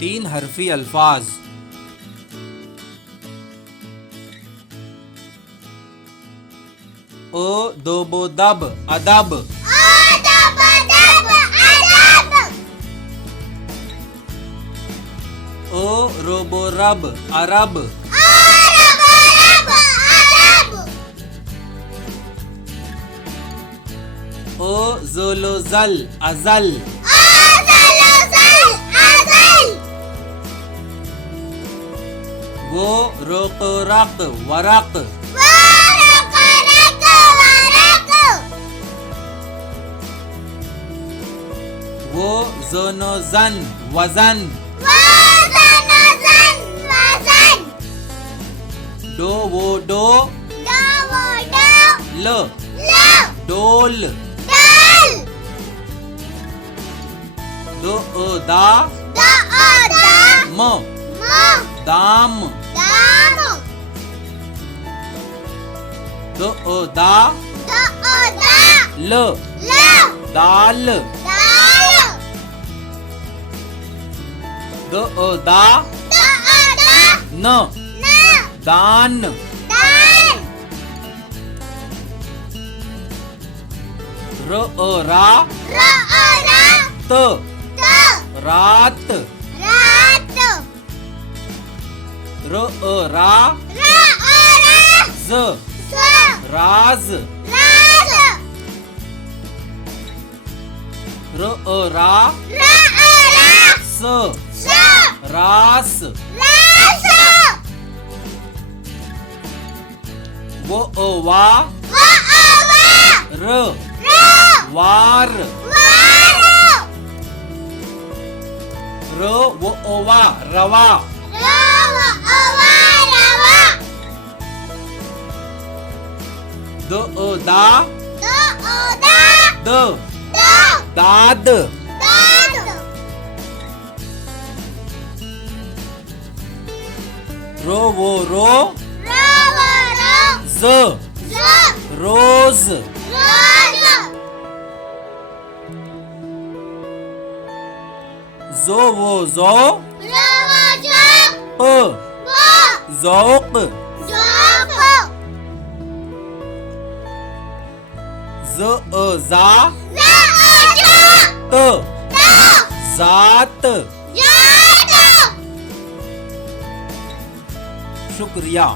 तीन हरफी अल्फाज। ओ दोबो दब अदब। ओ रोबो रब अरब। ओ जोलो जल अजल। वो रोको रक वरक। वो जोनो जन वजन। डो वो डो ल डोल। दो ओ दा म दाम। दो ओ दा ल दाल। दो ओ दा न दान। रो ओ रा त रात। रो ओ रा ज राज। रो ओ रा स रास। वो ओ वा र वार। रो वो ओ वा रवा। दो ओ दा द दाद। रो वो रो ज रोज। जो वो जो ज़ौक़। ज जा त जात। शुक्रिया।